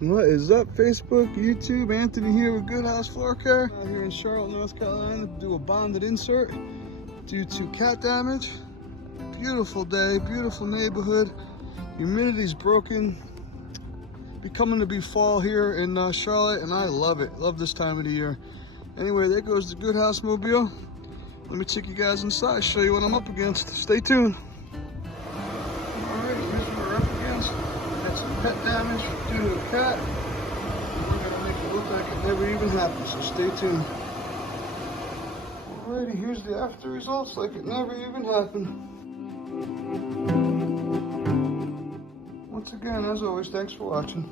What is up, Facebook, YouTube? Anthony here with Good House Floor Care. Out here in Charlotte, North Carolina to do a bonded insert due to cat damage. Beautiful day, beautiful neighborhood. Humidity's broken. Becoming to be fall here in Charlotte, and I love it. Love this time of the year. Anyway, there goes the Good House Mobile. Let me take you guys inside, show you what I'm up against. Stay tuned. Alright, here's what we're up against. Got some pet damage due to a cat. We're gonna make it look like it never even happened, so stay tuned. Alrighty, here's the after results, like it never even happened. Once again, as always, thanks for watching.